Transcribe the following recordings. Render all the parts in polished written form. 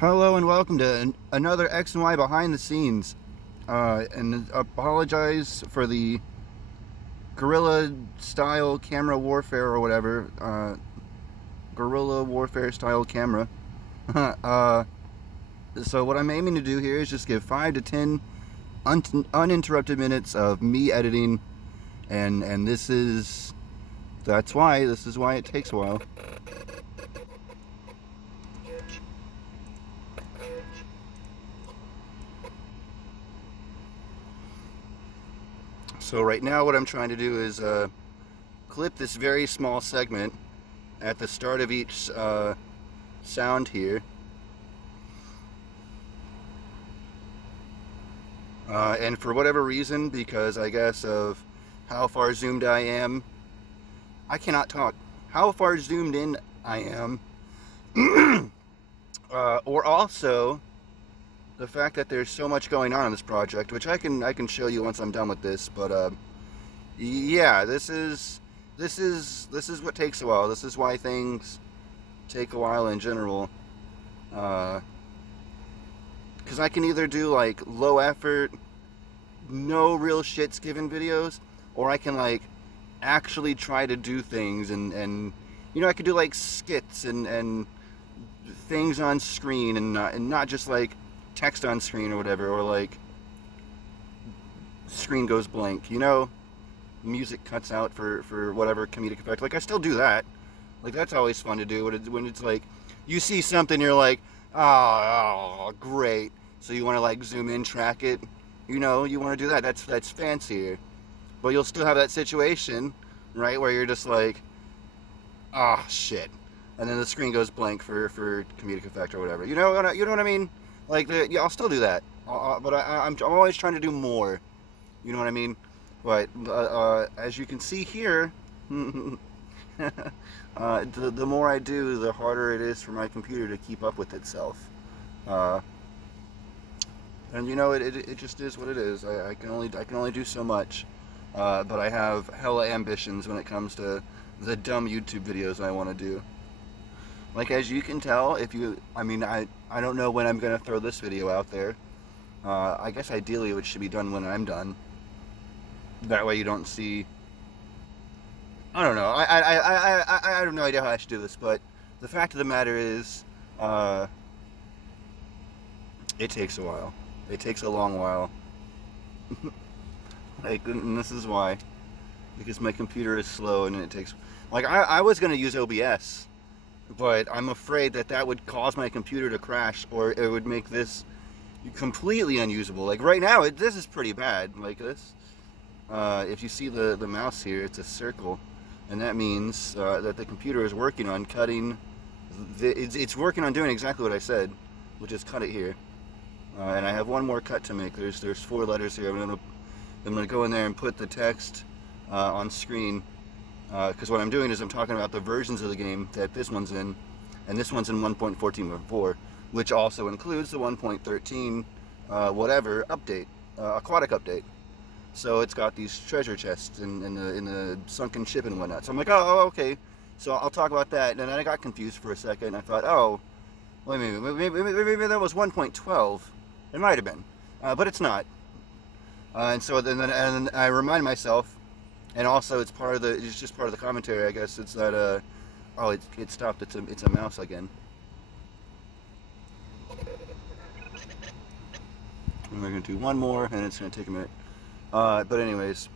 Hello and welcome to another X and Y behind the scenes. And apologize for the guerrilla style camera warfare or whatever. Guerrilla warfare style camera. So what I'm aiming to do here is just give 5 to 10 uninterrupted minutes of me editing, and this is why it takes a while. So right now what I'm trying to do is clip this very small segment at the start of each sound here. And for whatever reason, because I guess of how far zoomed I am, I cannot talk. How far zoomed in I am, or also the fact that there's so much going on in this project, which I can show you once I'm done with this. But yeah, this is what takes a while. This is why things take a while in general. Because I can either do like low effort, no real shits given videos, or I can like actually try to do things and you know, I could do like skits and things on screen and not just like text on screen or whatever, or like screen goes blank, you know, music cuts out for whatever comedic effect. Like I still do that. Like that's always fun to do when it's like you see something, you're like, oh great, so you want to like zoom in, track it, you know, you want to do that. That's fancier. But you'll still have that situation, right, where you're just like, ah, shit, and then the screen goes blank for comedic effect or whatever. You know what I mean? Like, yeah, I'll still do that, but I'm always trying to do more. You know what I mean? But as you can see here, the more I do, the harder it is for my computer to keep up with itself. And you know, it just is what it is. I can only do so much. But I have hella ambitions when it comes to the dumb YouTube videos I want to do. Like, as you can tell, I don't know when I'm going to throw this video out there. I guess ideally it should be done when I'm done. That way you don't see... I don't know. I have no idea how I should do this, but the fact of the matter is, it takes a while. It takes a long while. Like, and this is why. Because my computer is slow and it takes... Like, I was going to use OBS, but I'm afraid that would cause my computer to crash, or it would make this completely unusable. Like, right now, this is pretty bad. Like, this... if you see the mouse here, it's a circle. And that means that the computer is working on cutting... It's working on doing exactly what I said, which is cut it here. And I have one more cut to make. There's 4 letters here. I'm gonna go in there and put the text on screen, because what I'm doing is I'm talking about the versions of the game that this one's in, and this one's in 1.14.4, which also includes the 1.13 whatever update, aquatic update. So it's got these treasure chests in the sunken ship and whatnot. So I'm like, oh okay. So I'll talk about that. And then I got confused for a second. I thought, oh, wait a minute, maybe that was 1.12. It might have been, but it's not. And so then I remind myself, and also it's just part of the commentary, I guess. It's that oh, it stopped. It's a mouse again. And we're gonna do one more, and it's gonna take a minute. But anyways,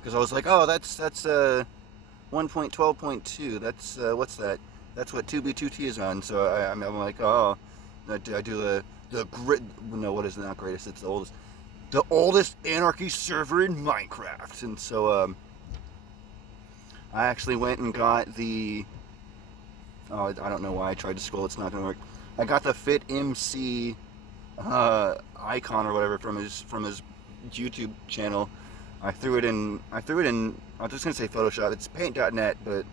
because I was like, oh, that's 1.12.2. That's what's that? That's what 2B2T is on. So I'm like, oh, I do the grid. No, what is not greatest? It's the oldest anarchy server in Minecraft. And so I actually went and got the... Oh, I don't know why I tried to scroll. It's not going to work. I got the Fit MC icon or whatever from his YouTube channel. I threw it in. I was just going to say Photoshop. It's paint.net, but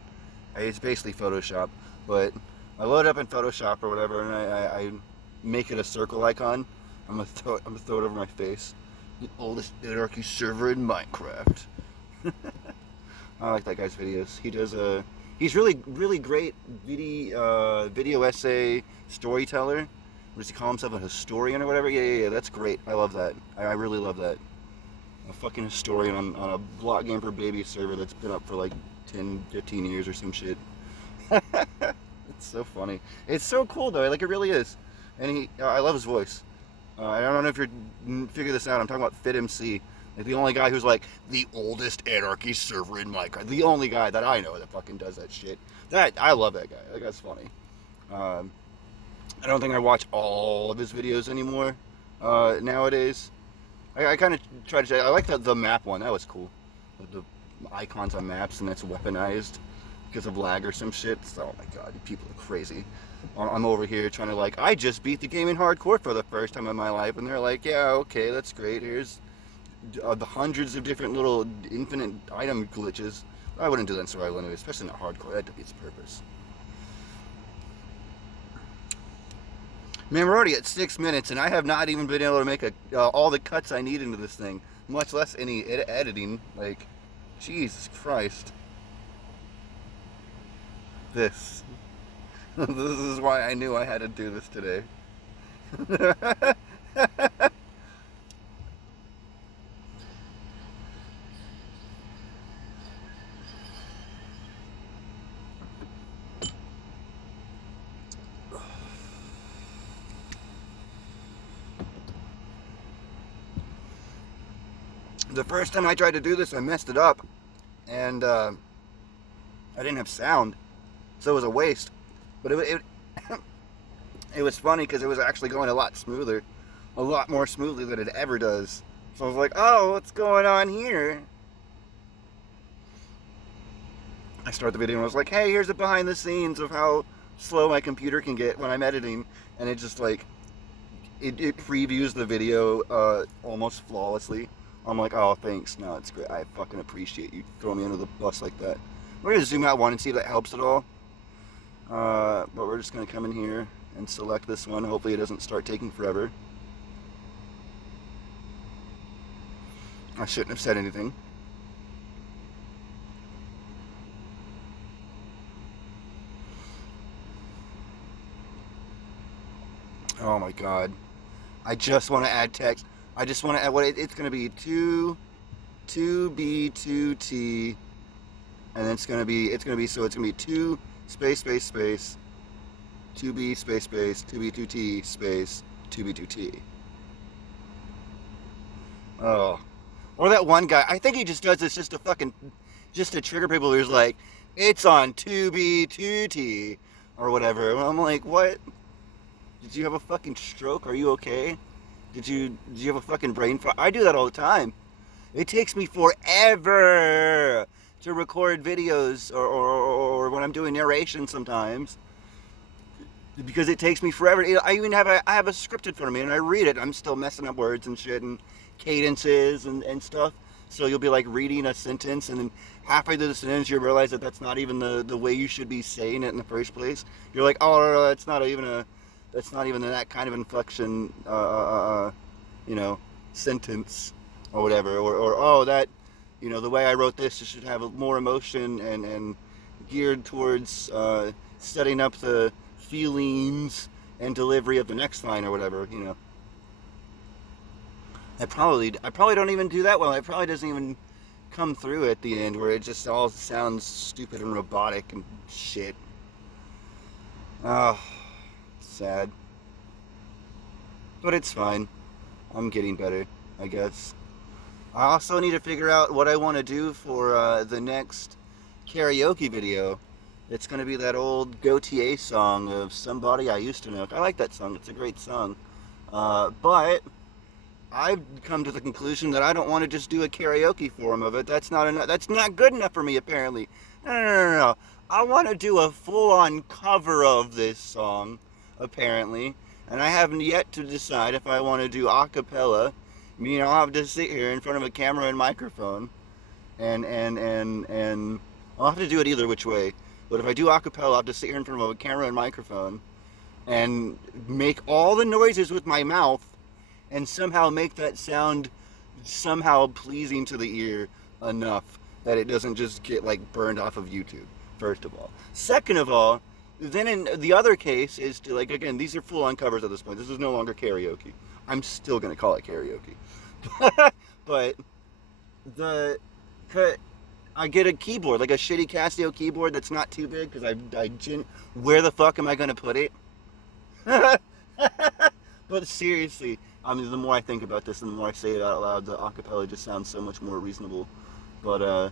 it's basically Photoshop. But I load it up in Photoshop or whatever, and I make it a circle icon. I'm gonna throw it over my face. The oldest anarchy server in Minecraft. I like that guy's videos. He's really great video essay storyteller. Does he call himself a historian or whatever? Yeah. That's great. I love that. I really love that. A fucking historian on a block game for baby server that's been up for like 10, 15 years or some shit. It's so funny. It's so cool though. Like, it really is. And I love his voice. I don't know if you figure this out. I'm talking about FitMC. Like, the only guy who's like the oldest anarchy server in Minecraft. The only guy that I know that fucking does that shit. I love that guy. That guy's funny. I don't think I watch all of his videos anymore nowadays. I kind of try to say, I like the map one. That was cool. The icons on maps, and that's weaponized because of lag or some shit. So, oh my god, people are crazy. I'm over here trying to, like, I just beat the game in hardcore for the first time in my life, and they're like, yeah, okay, that's great. Here's the hundreds of different little infinite item glitches. I wouldn't do that in survival anyway, especially not hardcore. That defeats the purpose. Man, we're already at 6 minutes, and I have not even been able to make all the cuts I need into this thing, much less any editing. Like, Jesus Christ. This is why I knew I had to do this today. The first time I tried to do this, I messed it up, and I didn't have sound, so it was a waste. But it was funny because it was actually going a lot smoother, a lot more smoothly than it ever does. So I was like, oh, what's going on here? I started the video and I was like, hey, here's the behind the scenes of how slow my computer can get when I'm editing, and it just like it previews the video almost flawlessly. I'm like, oh, thanks. No, it's great. I fucking appreciate you throwing me under the bus like that. We're going to zoom out one and see if that helps at all. But we're just going to come in here and select this one. Hopefully it doesn't start taking forever. I shouldn't have said anything. Oh my god. I just want to add text. I just want to add what it's going to be 2B 2T, and then it's going to be 2 space 2B space 2B 2T space 2B 2T. Oh, or that one guy. I think he just does this just to trigger people who's like, it's on 2B 2T or whatever. And I'm like, what? Did you have a fucking stroke? Are you okay? Did you have a fucking brain fart? I do that all the time. It takes me forever to record videos or when I'm doing narration sometimes, because it takes me forever. I have a script in front of me and I read it. I'm still messing up words and shit and cadences and stuff. So you'll be like reading a sentence, and then halfway through the sentence you realize that that's not even the way you should be saying it in the first place. You're like, oh, no, that's not even that kind of inflection, sentence or whatever, or oh, that, the way I wrote this, it should have more emotion and geared towards setting up the feelings and delivery of the next line or whatever, I probably don't even do that well. It probably doesn't even come through at the end, where it just all sounds stupid and robotic and shit. Oh, sad. But it's fine. I'm getting better, I guess. I also need to figure out what I want to do for the next karaoke video. It's going to be that old GoTA song of Somebody I Used to Know. I like that song. It's a great song. But I've come to the conclusion that I don't want to just do a karaoke form of it. That's not enough. That's not good enough for me, apparently. No. I want to do a full-on cover of this song, apparently. And I haven't yet to decide if I want to do a cappella. I'll have to sit here in front of a camera and microphone, and I'll have to do it either which way. But if I do a cappella, I'll have to sit here in front of a camera and microphone and make all the noises with my mouth and somehow make that sound somehow pleasing to the ear enough that it doesn't just get like burned off of YouTube. first of all. Second of all, then in the other case is to, like, again, these are full-on covers at this point. This is no longer karaoke. I'm still going to call it karaoke. But I get a keyboard, like a shitty Casio keyboard that's not too big, because where the fuck am I going to put it? But seriously, I mean, the more I think about this and the more I say it out loud, the acapella just sounds so much more reasonable. But,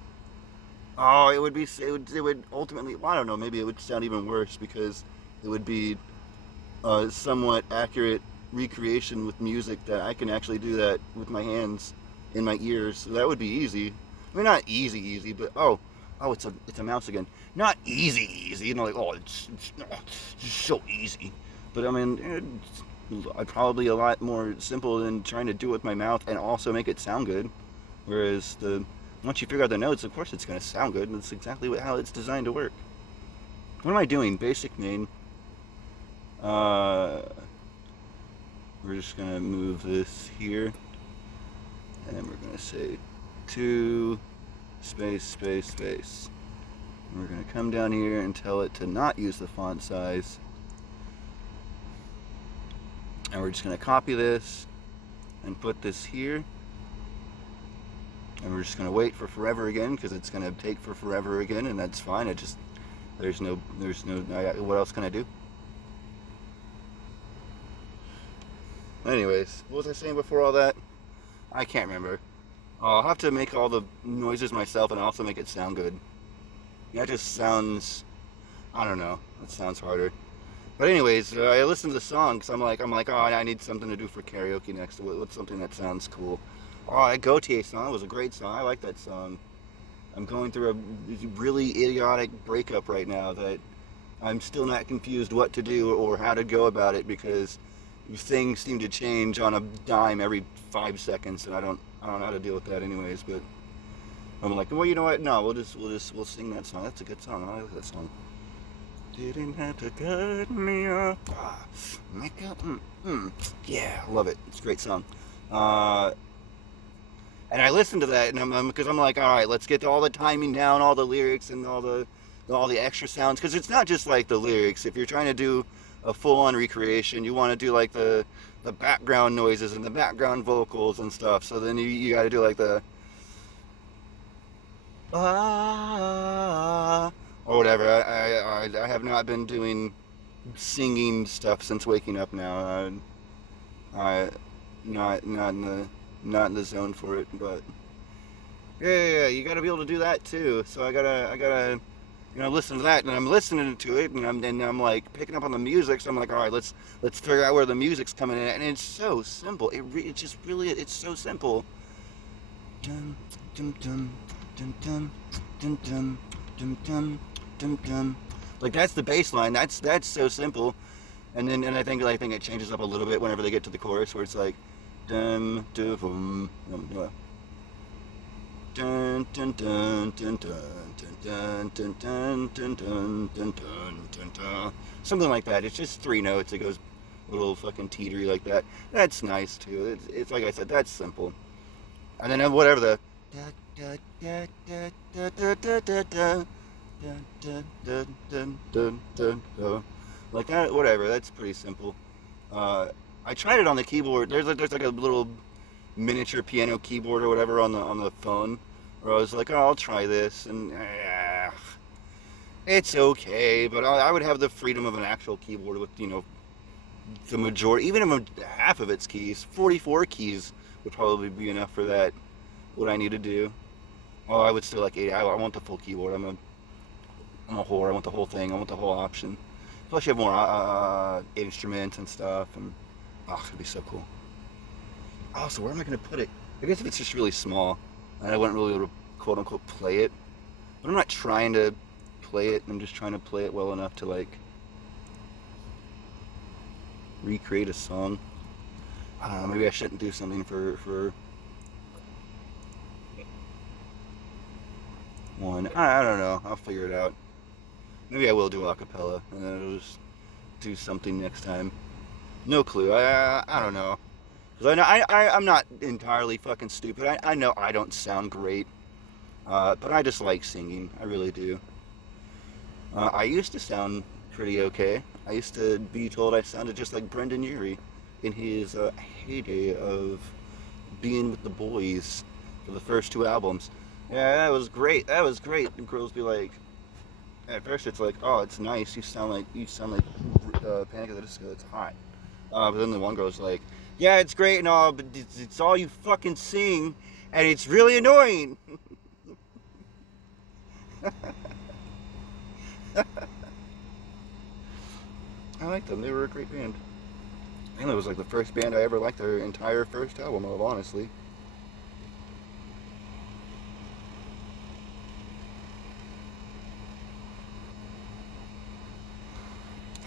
it would ultimately, well, I don't know, maybe it would sound even worse, because it would be a somewhat accurate recreation with music that I can actually do that with my hands in my ears. So that would be easy. I mean, not easy, but it's a mouse again. Not easy, you know, like, it's so easy. But I mean, it's probably a lot more simple than trying to do it with my mouth and also make it sound good. Whereas once you figure out the notes, of course it's going to sound good, and that's exactly how it's designed to work. What am I doing? Basic main. We're just going to move this here, and we're going to say 2 space space space. And we're going to come down here and tell it to not use the font size. And we're just going to copy this and put this here. And we're just going to wait for forever again, because it's going to take for forever again, and that's fine. There's no, what else can I do? Anyways, what was I saying before all that? I can't remember. I'll have to make all the noises myself and also make it sound good. Yeah, it just sounds, I don't know, it sounds harder. But anyways, I listened to the song, because I'm like, I need something to do for karaoke next. What's something that sounds cool? That Gautier song was a great song. I like that song. I'm going through a really idiotic breakup right now that I'm still not confused what to do or how to go about it, because things seem to change on a dime every 5 seconds, and I don't know how to deal with that anyways. But I'm like, well, you know what? No, we'll sing that song. That's a good song. I like that song. Didn't have to cut me off. Yeah, love it. It's a great song. And I listened to that, and because I'm like, all right, let's get all the timing down, all the lyrics, and all the extra sounds, because it's not just like the lyrics. If you're trying to do a full-on recreation, you want to do like the background noises and the background vocals and stuff. So then you got to do like the or whatever. I have not been doing singing stuff since waking up now. I not in the zone for it, but yeah, you got to be able to do that too. So I gotta listen to that, and I'm listening to it, and I'm like picking up on the music. So I'm like, all right, let's figure out where the music's coming in, and it's so simple. It's so simple. Dun dun dun dun dun dun dun dun dun dun dun. Like, that's the bass line. That's so simple. And I think it changes up a little bit whenever they get to the chorus, where it's like dun dun dun dun dun dun dun dun dun dun dun dun dun dun dun, something like that. It's just 3 notes. It goes a little fucking teetery like that. That's nice too. It's like I said, that's simple. And then whatever the like that, whatever. That's pretty simple. I tried it on the keyboard. There's like a little miniature piano keyboard or whatever on the phone, where I was like, oh, I'll try this, and it's okay, but I would have the freedom of an actual keyboard with, the majority, even if half of its keys. 44 keys would probably be enough for that, what I need to do. Well, I would still like 80. I want the full keyboard. I'm a whore. I want the whole thing. I want the whole option. Plus, you have more instruments and stuff, and it's gonna be so cool. Oh, so where am I gonna put it? I guess if it's just really small, and I wouldn't really be able to quote unquote play it. But I'm not trying to play it. I'm just trying to play it well enough to like recreate a song. I don't know. Maybe I shouldn't do something for one. I don't know. I'll figure it out. Maybe I will do a cappella, and then I'll just do something next time. No clue. I don't know. Because I'm not entirely fucking stupid. I know I don't sound great. But I just like singing. I really do. I used to sound pretty okay. I used to be told I sounded just like Brendan Urie in his heyday of being with the boys for the first two albums. Yeah, that was great. That was great. And girls be like, at first it's like, oh, it's nice. You sound like Panic at the Disco. It's hot. But then the one girl's like, yeah, it's great and all, but it's all you fucking sing, and it's really annoying. I liked them. They were a great band. And it was like the first band I ever liked their entire first album of, honestly.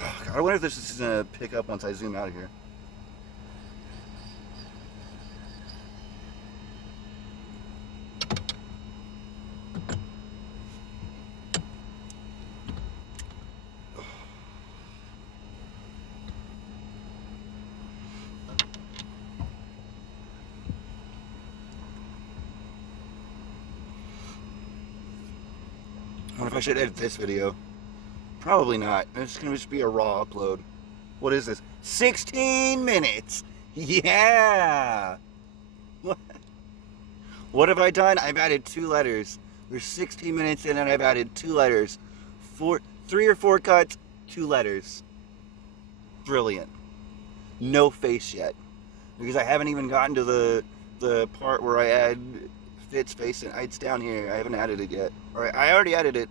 Oh, God, I wonder if this is gonna pick up once I zoom out of here. I wonder if I should edit this video. Probably not. It's gonna just be a raw upload. What is this? 16 minutes! Yeah! What have I done? I've added 2 letters. We're 16 minutes in and I've added 2 letters. 3 or 4 cuts, 2 letters. Brilliant. No face yet. Because I haven't even gotten to the part where I add Fitz face and it's down here. I haven't added it yet. Alright, I already added it.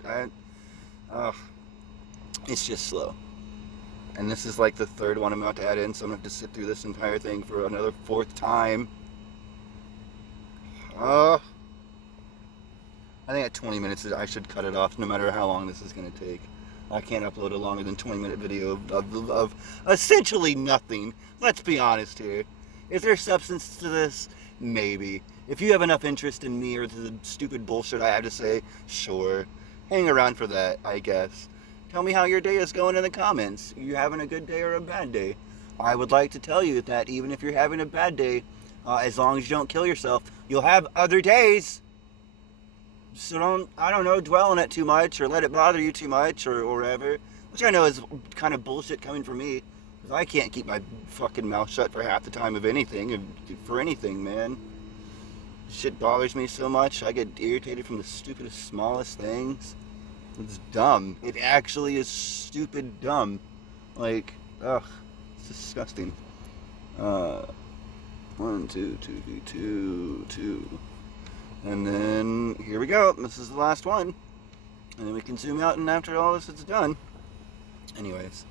It's just slow. And this is like the 3rd one I'm about to add in, so I'm going to have to sit through this entire thing for another 4th time. I think at 20 minutes I should cut it off no matter how long this is going to take. I can't upload a longer than 20-minute video of essentially nothing. Let's be honest here. Is there substance to this? Maybe. If you have enough interest in me or the stupid bullshit I have to say, sure. Hang around for that, I guess. Tell me how your day is going in the comments. Are you having a good day or a bad day? I would like to tell you that even if you're having a bad day, as long as you don't kill yourself, you'll have other days. So I don't know, dwell on it too much or let it bother you too much or whatever. Which I know is kind of bullshit coming from me. Because I can't keep my fucking mouth shut for half the time of anything, for anything, man. Shit bothers me so much. I get irritated from the stupidest, smallest things. It's dumb. It actually is stupid dumb. Like, ugh, it's disgusting. 1, 2, 2, 2, 2. And then, here we go. This is the last one. And then we can zoom out, and after all this, it's done. Anyways.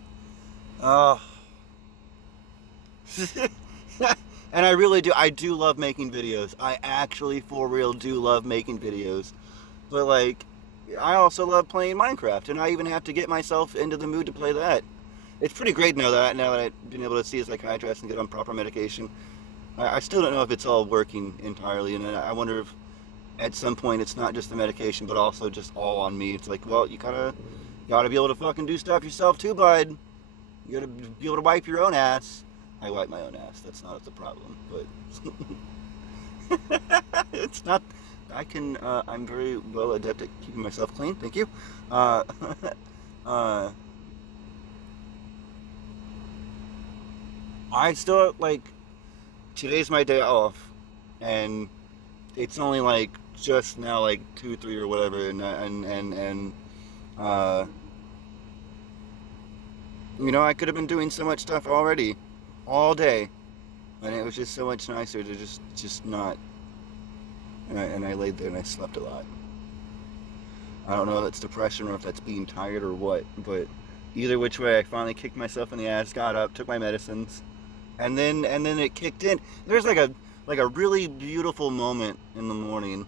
And I do love making videos. I actually, for real, do love making videos. But, like, I also love playing Minecraft, and I even have to get myself into the mood to play that. It's pretty great now that I've been able to see a psychiatrist and get on proper medication. I still don't know if it's all working entirely, and I wonder if at some point it's not just the medication, but also just all on me. It's like, well, you gotta be able to fucking do stuff yourself too, bud. You gotta be able to wipe your own ass. I wipe my own ass. That's not the problem, but it's not. I'm very well adept at keeping myself clean. Thank you. I still, like, today's my day off, and it's only, like, just now, like, 2, 3 or whatever, and you know, I could have been doing so much stuff already, all day, and it was just so much nicer to just not. And I laid there and I slept a lot. I don't know if that's depression or if that's being tired or what, but either which way, I finally kicked myself in the ass, got up, took my medicines, and then it kicked in. There's like a really beautiful moment in the morning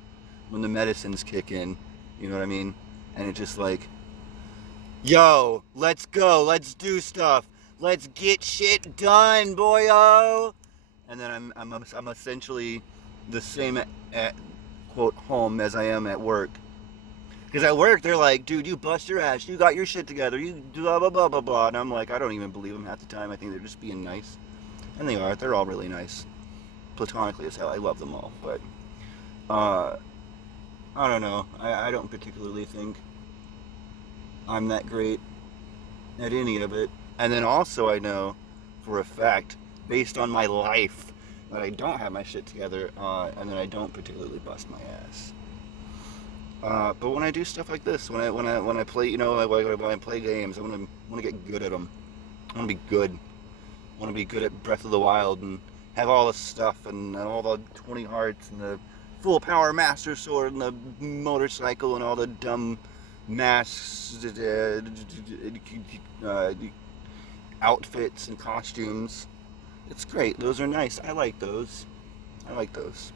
when the medicines kick in. You know what I mean? And it's just like, yo, let's go, let's do stuff, let's get shit done, boyo. And then I'm essentially the same at quote home as I am at work. Because at work they're like, dude, you bust your ass, you got your shit together, you blah blah blah blah blah, and I'm like, I don't even believe them half the time. I think they're just being nice, and they are. They're all really nice, platonically as hell. I love them all, but I don't know. I don't particularly think I'm that great at any of it. And then also I know for a fact, based on my life, that I don't have my shit together, and that I don't particularly bust my ass. But when I do stuff like this, when I play, when I play games, I want to get good at them. I want to be good. I want to be good at Breath of the Wild and have all the stuff and all the 20 hearts and the full power Master Sword and the motorcycle and all the dumb masks, outfits and costumes. It's great. Those are nice. I like those. I like those.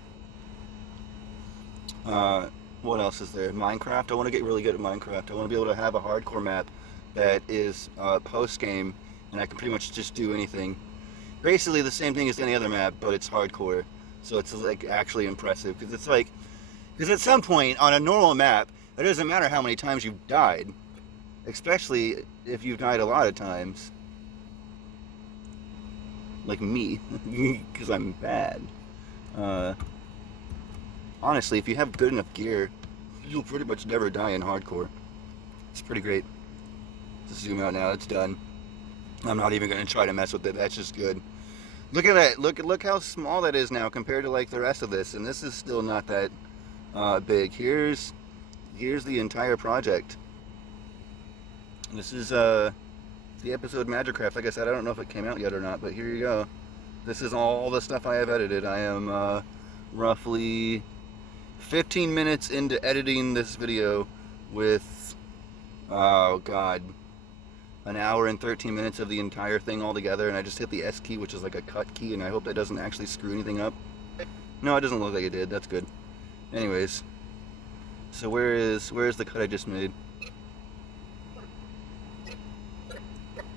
What else is there? Minecraft. I want to get really good at Minecraft. I want to be able to have a hardcore map that is post game, and I can pretty much just do anything. Basically the same thing as any other map, but it's hardcore. So it's like actually impressive because it's like, because at some point on a normal map, it doesn't matter how many times you've died, especially if you've died a lot of times. Like me, because I'm bad. Honestly, if you have good enough gear, you'll pretty much never die in hardcore. It's pretty great. Just zoom out now, it's done. I'm not even going to try to mess with it, that's just good. Look at that, look how small that is now compared to like the rest of this, and this is still not that big. Here's the entire project. This is the episode Magicraft. Like I said, I don't know if it came out yet or not, but here you go. This is all the stuff I have edited. I am roughly 15 minutes into editing this video with, oh god, an hour and 13 minutes of the entire thing all together, and I just hit the S key, which is like a cut key, and I hope that doesn't actually screw anything up. No, it doesn't look like it did. That's good. Anyways, so where's the cut I just made?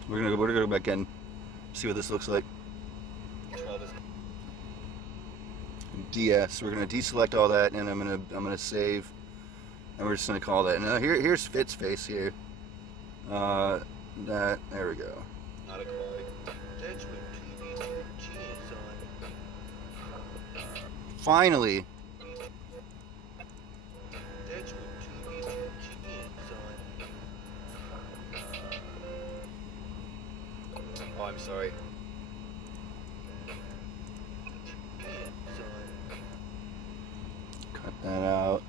We're gonna go back in, see what this looks like. DS. We're gonna deselect all that, and I'm gonna save, and we're just gonna call that. Now here's Fit's face here. There we go. Not a card. That's what TV cheers on. Finally. That's what TV cheers on. Oh, I'm sorry. Cut that out.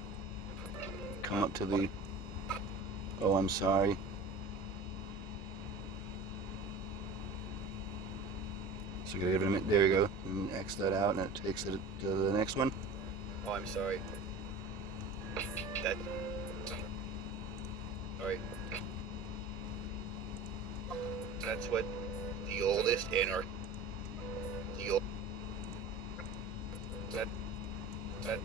Come up to the, oh, I'm sorry. So give it a minute. There we go. And X that out, and it takes it to the next one. Oh, I'm sorry. That. Sorry. That's what the oldest anarch. The old. That. But.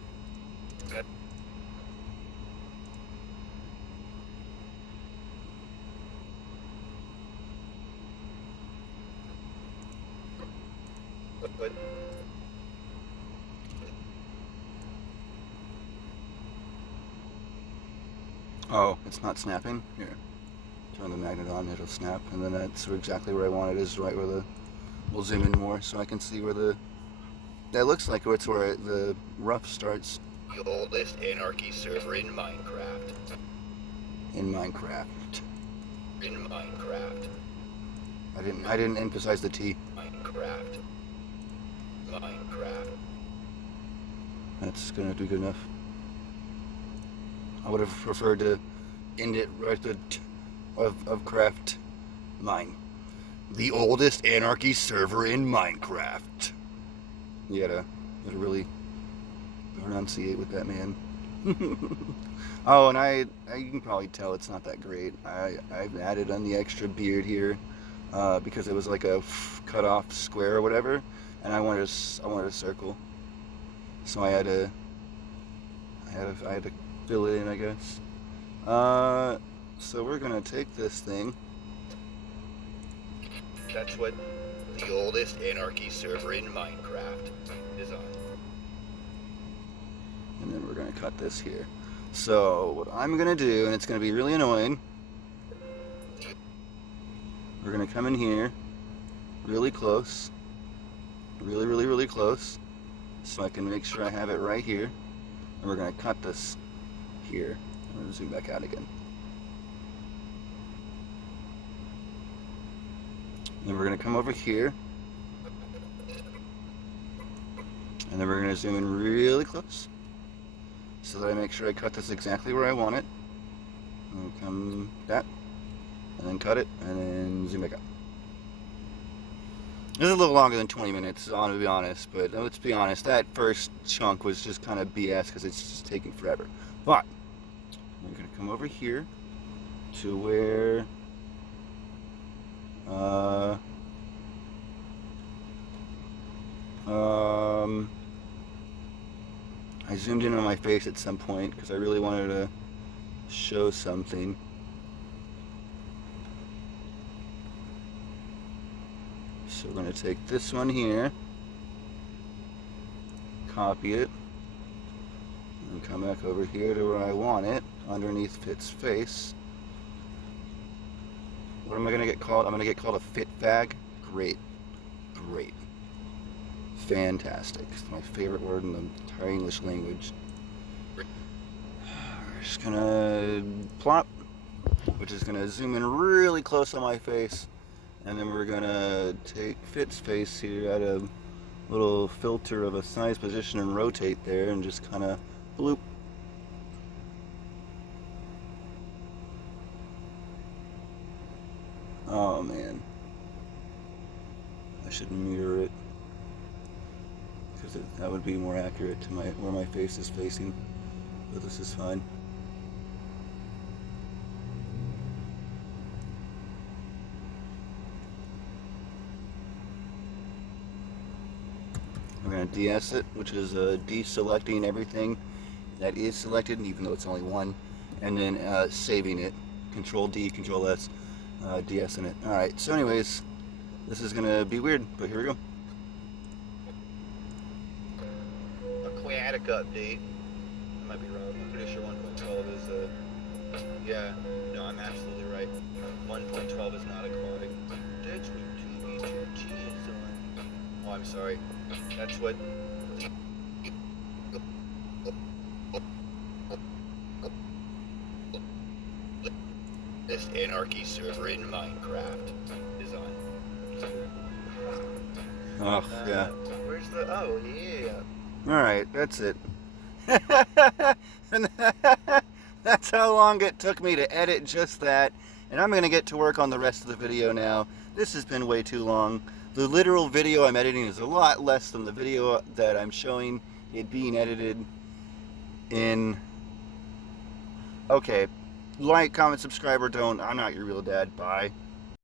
Oh, it's not snapping? Here. Turn the magnet on, it'll snap, and then that's exactly where I want it, is right where the, we'll zoom in more so I can see where the, that looks like it's where the rough starts. The oldest anarchy server in Minecraft. In Minecraft. In Minecraft. I didn't emphasize the T. Minecraft. Minecraft. That's gonna do good enough. I would have preferred to end it right at the of craft. Mine. The oldest anarchy server in Minecraft. You gotta really pronunciate with that, man. Oh, and I you can probably tell it's not that great. I've added on the extra beard here because it was like a cut off square or whatever, and I wanted a circle, so I had to fill it in, I guess. So we're gonna take this thing. That's what the oldest anarchy server in Minecraft is on. And then we're gonna cut this here. So what I'm gonna do, and it's gonna be really annoying, we're gonna come in here really close, really close, so I can make sure I have it right here, and we're gonna cut this here. I'm gonna zoom back out again. Then we're gonna come over here. And then we're gonna zoom in really close so that I make sure I cut this exactly where I want it. And come that, and then cut it, and then zoom back up. This is a little longer than 20 minutes, to be honest, but let's be honest, that first chunk was just kind of BS because it's just taking forever. But we're gonna come over here to where I zoomed in on my face at some point because I really wanted to show something. So we're going to take this one here, copy it, and come back over here to where I want it, underneath Fit's face. What am I going to get called? I'm going to get called a fit fag? Great. Great. Fantastic. It's my favorite word in the entire English language. We're just going to plop, which is going to zoom in really close on my face. And then we're going to take Fit's face here, add a little filter of a size, position, and rotate there, and just kind of bloop. Oh man, I should mirror it because that would be more accurate to where my face is facing, but this is fine. We're going to DS it, which is deselecting everything that is selected, even though it's only one, and then saving it, Control D, Control S. DS-ing it. Alright, so anyways, this is going to be weird, but here we go. Aquatic update. I might be wrong. I'm pretty sure 1.12 is yeah, no, I'm absolutely right. 1.12 is not aquatic. That's what TV2G is on. Oh, I'm sorry. That's what... This anarchy server in Minecraft is on. Oh, yeah. Where's the... Oh, yeah. Alright, that's it. And that's how long it took me to edit just that. And I'm going to get to work on the rest of the video now. This has been way too long. The literal video I'm editing is a lot less than the video that I'm showing it being edited in. Okay. Like, comment, subscribe, or don't. I'm not your real dad. Bye.